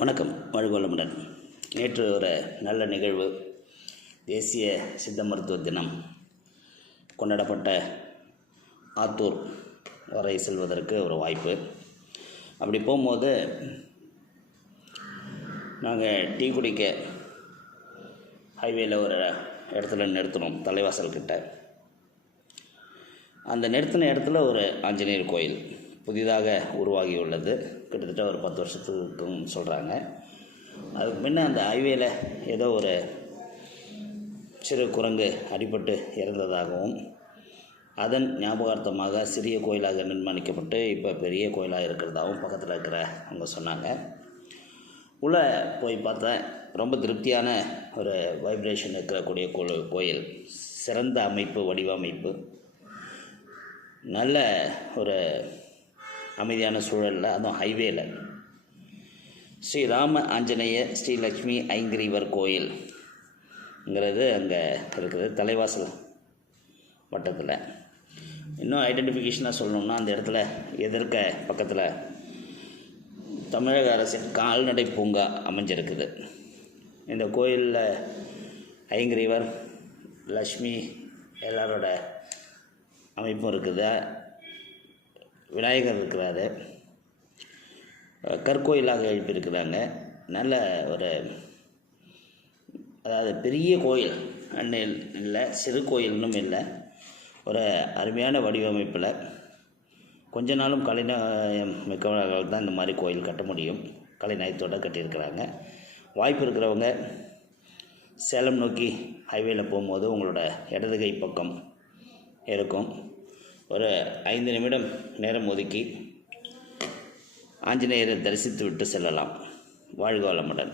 வணக்கம். வாழ்க. நேற்று ஒரு நல்ல நிகழ்வு. தேசிய சித்த மருத்துவ தினம் கொண்டாடப்பட்ட ஆத்தூர் வரை செல்வதற்கு ஒரு வாய்ப்பு. அப்படி போகும்போது நாங்கள் டீ குடிக்க ஹைவேயில் ஒரு இடத்துல நிறுத்தினோம், தலைவாசல் கிட்ட. அந்த நிறுத்தின இடத்துல ஒரு ஆஞ்சநேயர் கோயில் புதிதாக உருவாகி உள்ளது. கிட்டத்தட்ட ஒரு 10 வருஷத்துக்கும் சொல்கிறாங்க. அதுக்கு முன்ன அந்த ஹைவேல ஏதோ ஒரு சிறு குரங்கு அடிபட்டு இறந்ததாகவும், அதன் ஞாபகார்த்தமாக சிறிய கோயிலாக நிர்மாணிக்கப்பட்டு இப்போ பெரிய கோயிலாக இருக்கிறதாகவும் பக்கத்தில் இருக்கிற அவங்க சொன்னாங்க. உள்ளே போய் பார்த்தேன். ரொம்ப திருப்தியான ஒரு வைப்ரேஷன் இருக்கக்கூடிய கோயில். சிறந்த அமைப்பு, வடிவமைப்பு, நல்ல ஒரு அமைதியான சூழலில், அதுவும் ஹைவேல. ஸ்ரீ ராம ஆஞ்சநேய ஸ்ரீ லக்ஷ்மி ஐங்கிரீவர் கோயில்ங்கிறது அங்கே இருக்குது, தலைவாசல் வட்டத்தில். இன்னும் ஐடென்டிஃபிகேஷனாக சொல்லணும்னா, அந்த இடத்துல எதிர்க்க பக்கத்தில் தமிழக அரசின் கால்நடை பூங்கா அமைஞ்சிருக்குது. இந்த கோயிலில் ஐங்கிரீவர், லக்ஷ்மி எல்லாரோட அமைப்பும் இருக்குது. விநாயகர் இருக்கிறாரு. கற்கோயிலாக எழுப்பியிருக்கிறாங்க. நல்ல ஒரு, அதாவது பெரிய கோயில் இல்லை, சிறு கோயில்னும் இல்லை, ஒரு அருமையான வடிவமைப்பில். கொஞ்ச நாளும் கலைநயம் மிக்கவர்கள் தான் இந்த மாதிரி கோயில் கட்ட முடியும். கலைநயத்தோடு கட்டியிருக்கிறாங்க. வாய்ப்பு இருக்கிறவங்க சேலம் நோக்கி ஹைவேல போகும்போது உங்களோட இடதுகை பக்கம் இருக்கும். ஒரு 5 நிமிடம் நேரம் ஒதுக்கி ஆஞ்சநேயரை தரிசித்து விட்டு செல்லலாம். வாழ்க வளமுடன்.